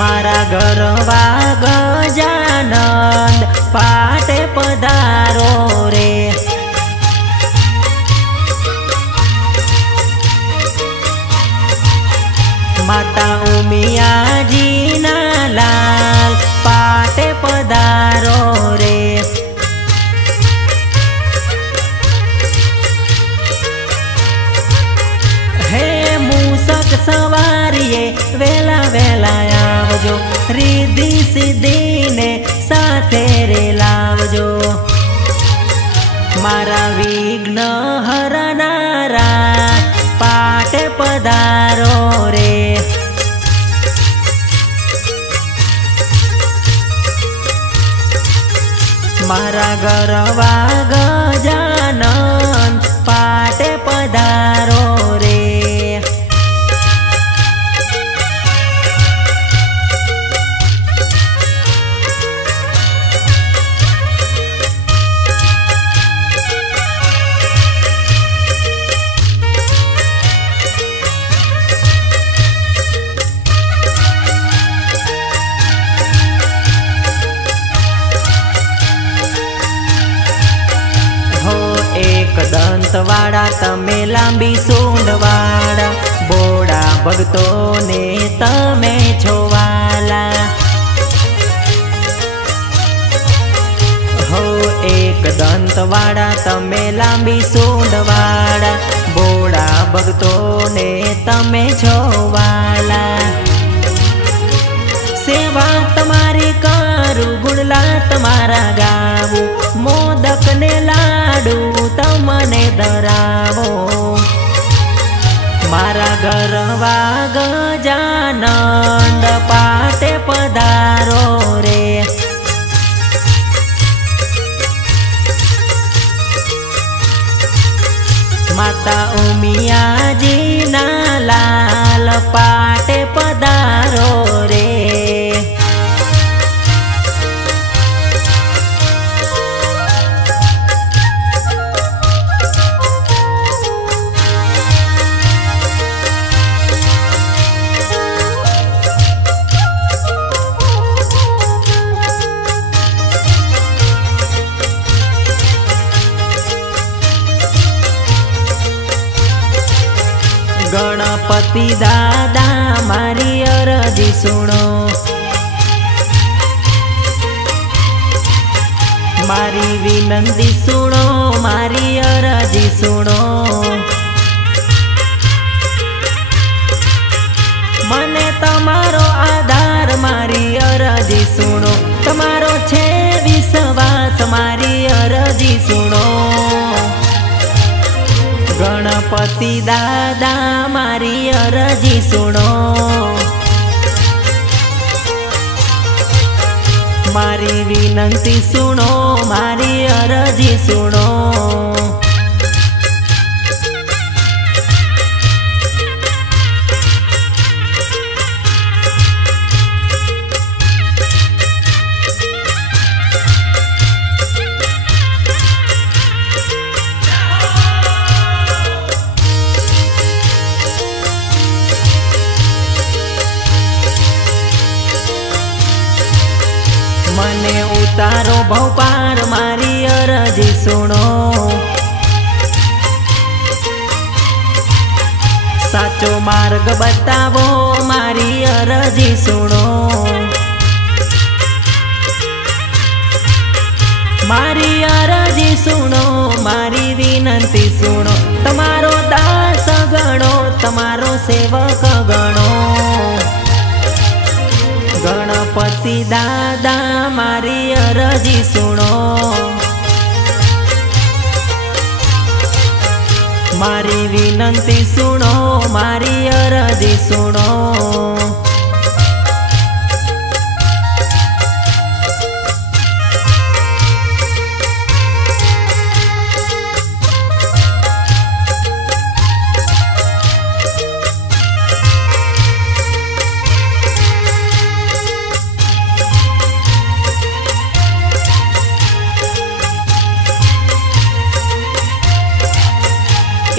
मारा गरवा गजानंद पाटे पधारो रे। माता उमियाजी ना लाल पाटे पधारो रे। हे मूसक सवारीए वेला वेला आवजो, रिद्धि सिद्धि ने साथे रे लावजो। मारा विघ्न हरनारा पाटे पधारो रे। मारा गरवा गजानंद पाटे पधारो रे। एक दंत वाड़ा तमे लांबी सूंड वाड़ा, बोड़ा भगतो ने तमे छोवाला। हो एक दंत वाड़ा तमे लांबी सूंड वाड़ा, बोड़ा भगतो ने तमे छोवाला। सेवा तमारी करू गुणला तमारा गावू, मोदक ने लाडू तमने धरावो। मारा गरवा गजानंद पाटे पधारो रे। माता उमियाजी ना लाल पाटे पधारो रे। गणपति दादा मारी अरजी सुनो, मारी विनंती सुनो, मारी अरजी सुनो। मने तमारो आधार मारी अरजी सुनो, तमारो छे विश्वास मारी अरजी सुनो। गणपति दादा मारी अरजी सुनो, मारी विनंती सुनो, मारी अरजी सुनो। मने उतारो भवपार मारी अरजी सुनो, साचो मार्ग बतावो मारी अरजी सुनो। मारी अरजी सुनो, मारी विनंती सुनो, तमारो दास गणो, तमारो सेवक गणो। गणपति दादा मारी अरजी सुनो, मारी विनंती सुनो, मारी अरजी सुनो।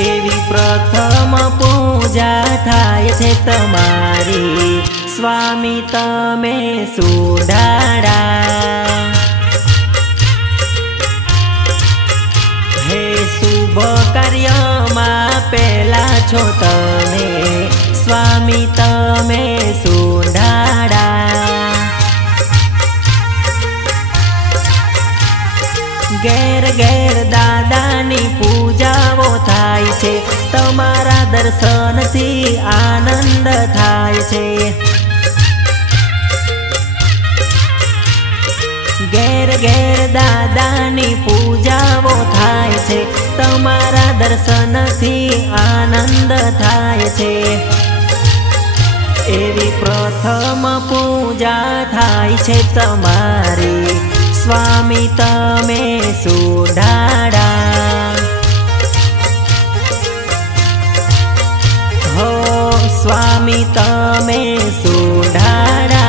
एवी प्रथम पूजा थाय छे तमारी, स्वामी तमे सुधारा। हे शुभ कार्य में पेला छो तमे स्वामी तमे सुधारा। घेर घेर दादानी पूजाओ थाय छे, तमारा दर्शन थी आनंद थाय छे। घेर घेर दादानी पूजाओ थाय छे, तमारा दर्शन थी आनंद थाय छे। एवी प्रथम पूजा थाय छे तमारी स्वामी तमे सुधारा। हो स्वामी तमे सुधारा।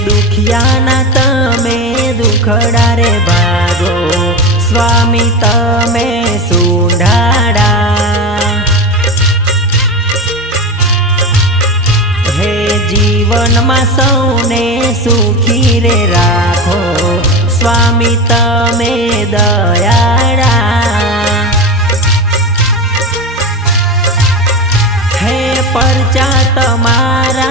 दुखियाना तमे दुखड़ा रे भागो स्वामी तमे सुधारा। हे जीवन में सौने सुखी रे राखो स्वामी तमे दयाड़ा। हे परचा तमारा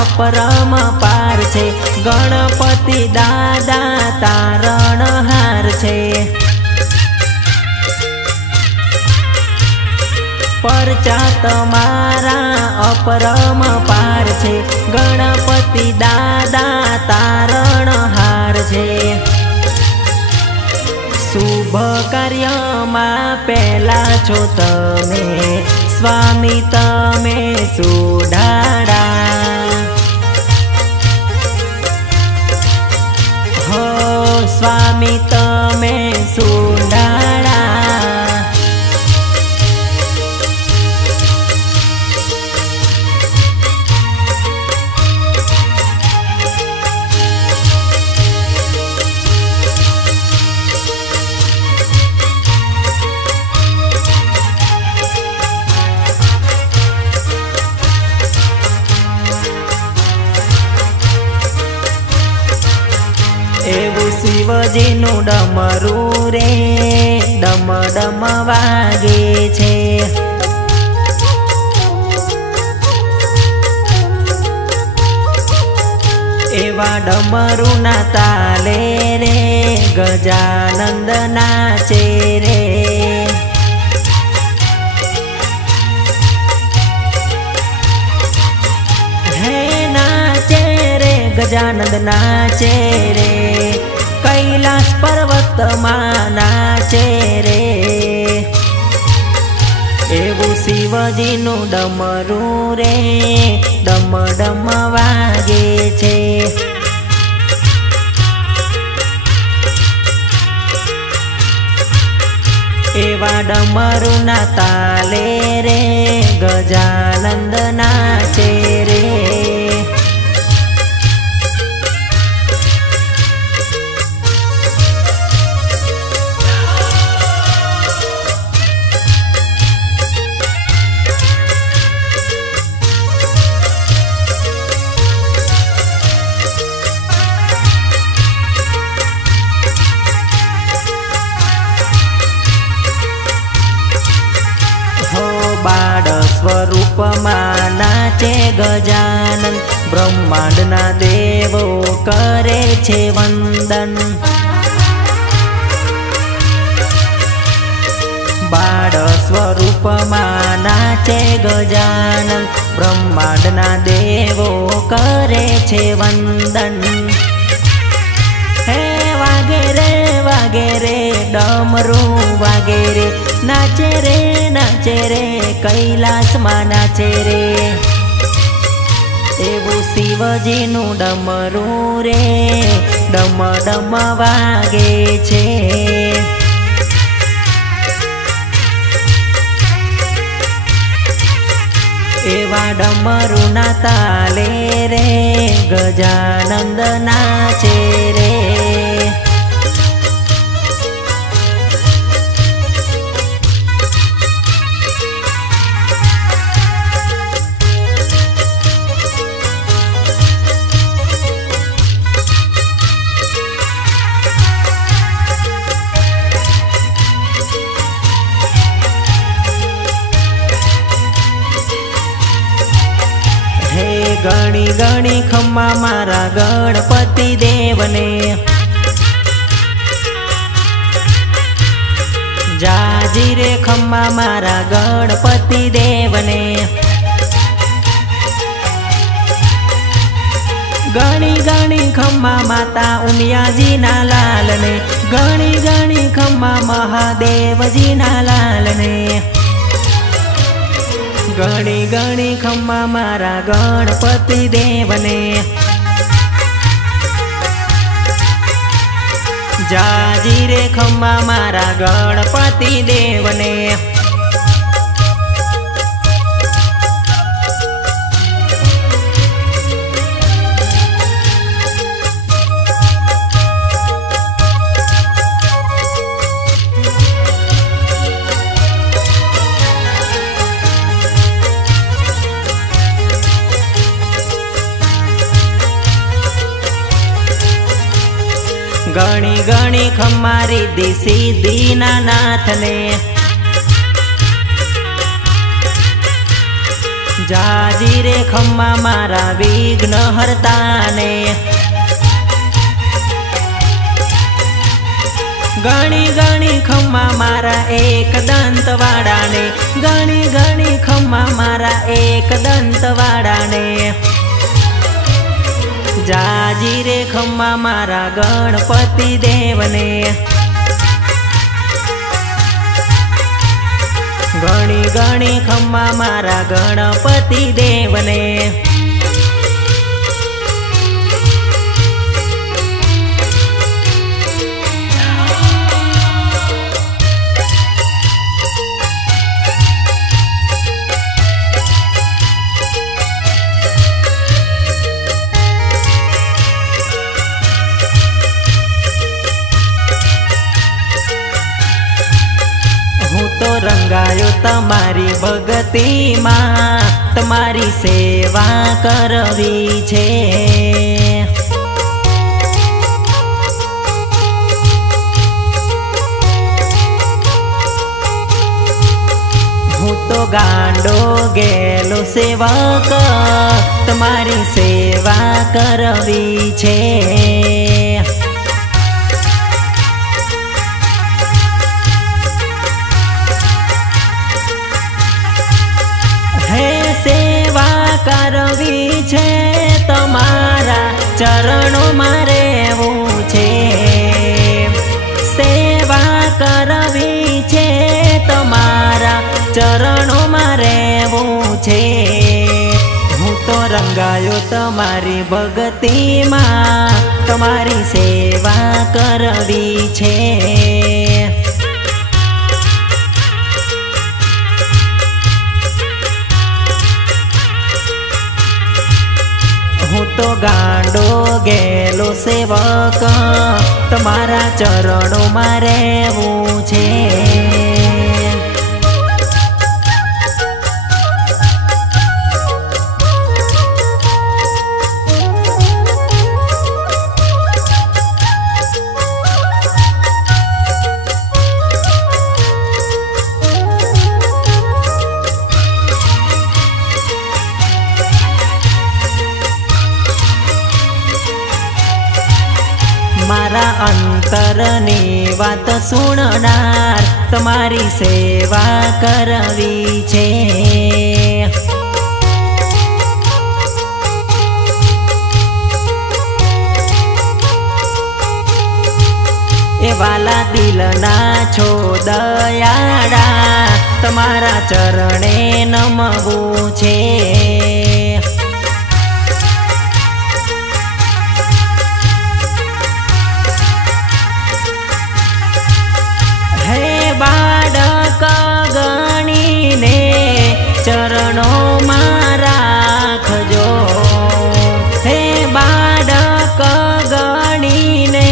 अपरम पार छे, गणपति दादा तारणहार छे। परचा तमारा अपरम पार छे, गणपति दादा तारणहार छे। शुभ कार्य में पेला छो तमे स्वामी तमे सुधारा। हो स्वामी तमे सुधारा। एवं शिवजीनु डमरू रे डम डम वागे छे। एवा डमरू ना ताले रे गजानंद नाचे रे। गजानंद नाचे रे, कैलाश पर्वत में नाचे रे। एवं शिवजीनु डमरू रे डम डम वागे छे। एवा डमरू ना ताले रे गजानंद नाचे रे। बाळ स्वरूप में नाचे गजानन, ब्रह्मांड ना देवो करे छे वंदन। बाळ स्वरूप में नाचे गजानन, ब्रह्मांड ना देवो करे छे वंदन। हे वागे रे डमरू वागे रे, नाचे रे कैलाश में नाचे रे। एवं शिवजीनु डमरू रे ડમ ડમ વાગે છે। એવા ડમરુના તાલે રે ગજાનંદ નાચે રે। गणी गणी खम्मा मारा गणपति देवने जाजी रे खम्मा मारा गणपति देवने। गणी गणी खम्मा माता उमियाजी ना लालने गणी गणी खम्मा महादेवजी ना लालने। गणी गणी खम्मा मारा गणपति देवने जाजी रे खम्मा मारा गणपति देवने। गणी गणी खम्मा रिद्धि सिद्धि ना नाथने जाजी रे खम्मा मारा विघ्न हरताने। गणी गणी खम्मा मारा एक दंत वाड़ाने गणी गणी खम्मा मारा एक दंत वाड़ाने। जाजी रे खम्मा मारा गणपति देवने गणी गणी खम्मा मारा गणपति देवने। रंगायो तमारी भगती मां तमारी सेवा करवी छे। हूँ तो गांडो गेलो सेवक तमारी सेवा करवी छे। करवी छे तमारा चरणों में रहेवुं छे। सेवा करवी छे तमारा चरणों में रहेवुं छे। हूँ तो रंगायो तमारी भगती मां तमारी सेवा करवी छे। हूँ तो गांडो गेलो सेवक तमारा चरणों में रहेवुं छे। मारा अंतरनी वात सुणनार तमारी सेवा करवी छे। ए वाला दिलना छो दयाड़ा तमारा चरणे नमवुं छे। ચરણોમાં રાખજો હે બાળક ગણીને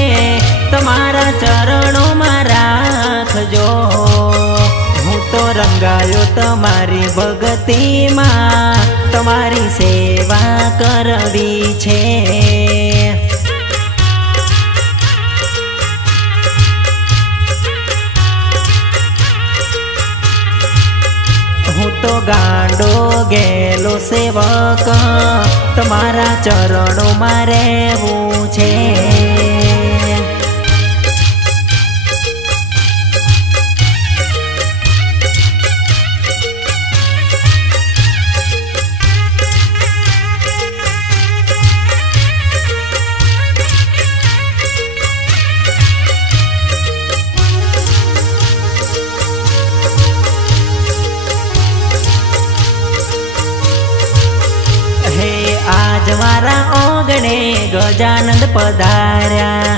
તમારા ચરણોમાં રાખજો હું તો રંગાયો તમારી ભક્તિમાં તમારી સેવા કરવી છે હું તો ગાંડો ગેલો સેવક તમારા ચરણોમાં રહેવું છે આજ મારા ઓગણે ગજાનંદ પધાર્યા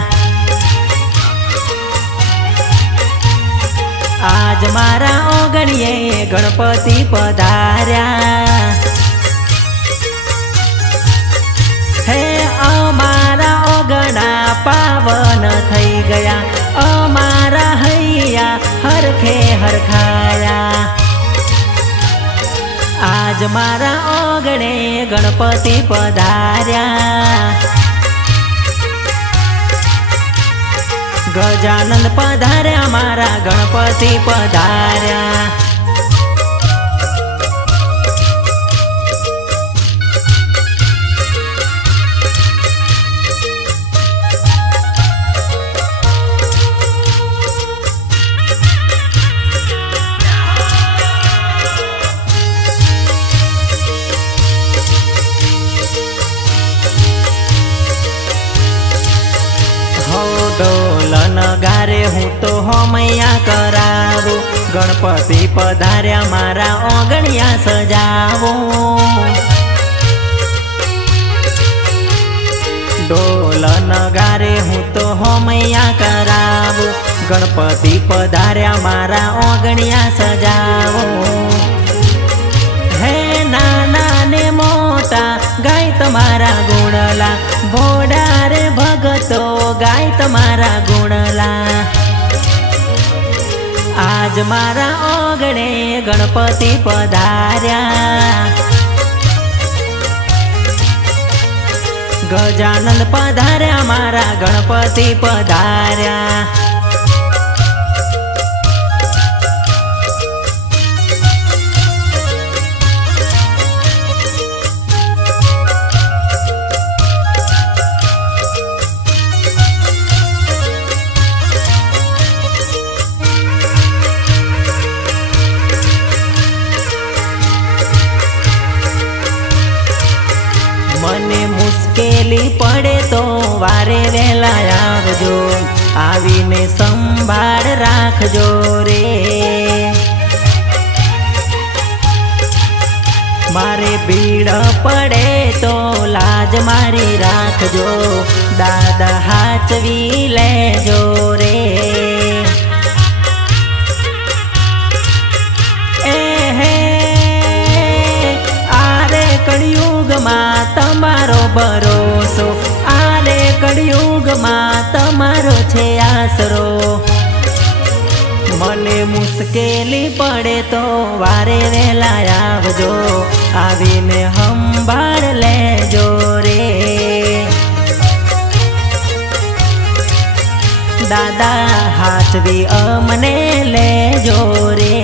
આજ મારા ઓગણીએ ગણપતિ પધાર્યા હે અમારા ઓગણા પાવન થઈ ગયા અમારા હૈયા હરખે હરખાયા આજ મારા ઓગણે ગણપતિ પધાર્યા ગજાનંદ પધાર્યા મારા ગણપતિ પધાર્યા ઢોલ નગારે હું તો હોમૈયા કરાવું ગણપતિ પધાર્યા મારા ઓગણિયા સજાવો ઢોલ નગારે હું તો હોમૈયા કરાવું ગણપતિ પધાર્યા મારા ઓગણિયા સજાવો હે નાના ને મોટા ગાય તમારા ગુણલા ભોળા રે ભગતો ગાય તમારા ગુણલા આજ મારા ઓગણે ગણપતિ પધાર્યા ગજાનંદ પધાર્યા મારા ગણપતિ પધાર્યા મને મુશ્કેલી પડે તો વારે વહેલા આવજો આવીને સંભાળ રાખજો રે મારે ભીડ પડે તો લાજ મારી રાખજો દાદા હાચવી લેજો રે કળિયુગમાં તમારો ભરોસો આલે કળિયુગમાં તમારો છે આસરો મને મુશ્કેલી પડે તો વારે વહેલા આવજો આવીને સંભાળ લેજો રે દાદા હાચવી અમને લેજો રે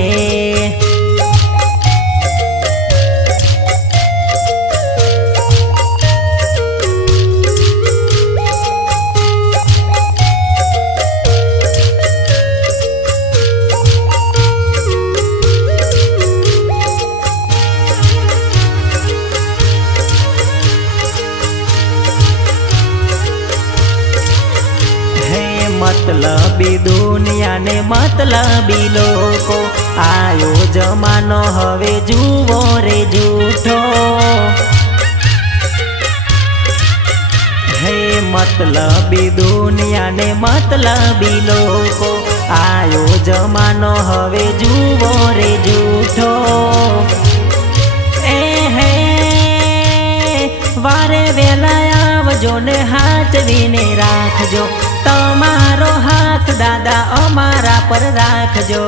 मतलबी दुनिया ने मतलबी लोको आयो जमानो हवे जुवो रे जूठो हे मतलबी दुनिया ने मतलबी लोको आयो जमानो हवे जुवो रे जूठो वेला आवजो ने हाचवीने राखजो। तमारो हाथ दादा अमारा पर राखजो।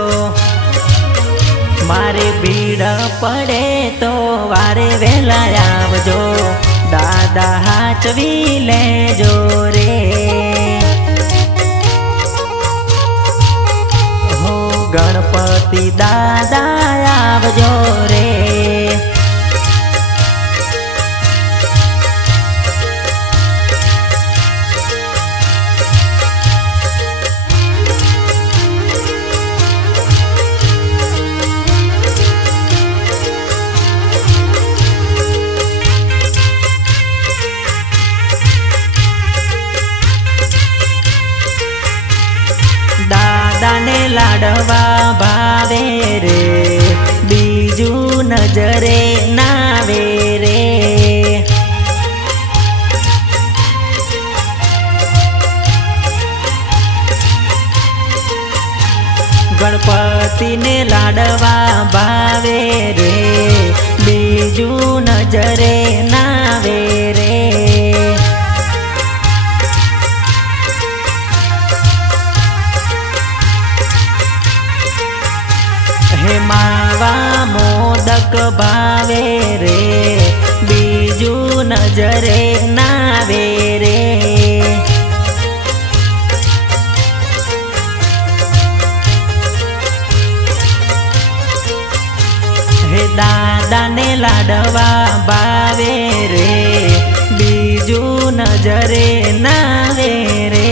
मारे भीड़ पड़े तो वारे वेला आवजो। दादा हाचवी लेजो रे। हो गणपति दादा आवजो रे। दादाने लाडवा भावे रे, बीजू नजरे नावे रे। गणपति ने लाडवा भावे रे, बीजू नजरे नावे रे। हे मावा मोदक भावे रे, बीजू नजरे नावे रे। हे दादा ने लाडवा भावे रे, बीजू नजरे नावे रे।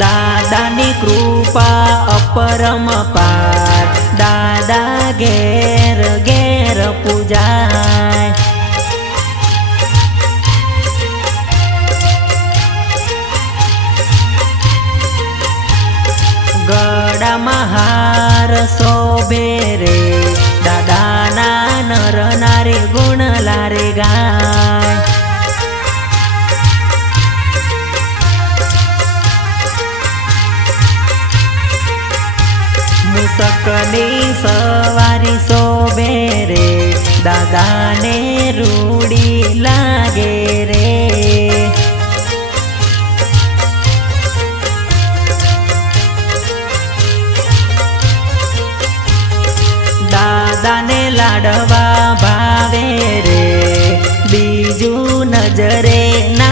दादानी कृपा अपरंपार, दादा घेर घेर पूजाय। गळामां हार शोभे रे, दादाना नर नारी गुण लारे गाय। मुसकनी सवारी शोभे रे, दादा ने रूड़ी लागे रे। दादा ने लाडवा भावे रे, बीजू नजरे ना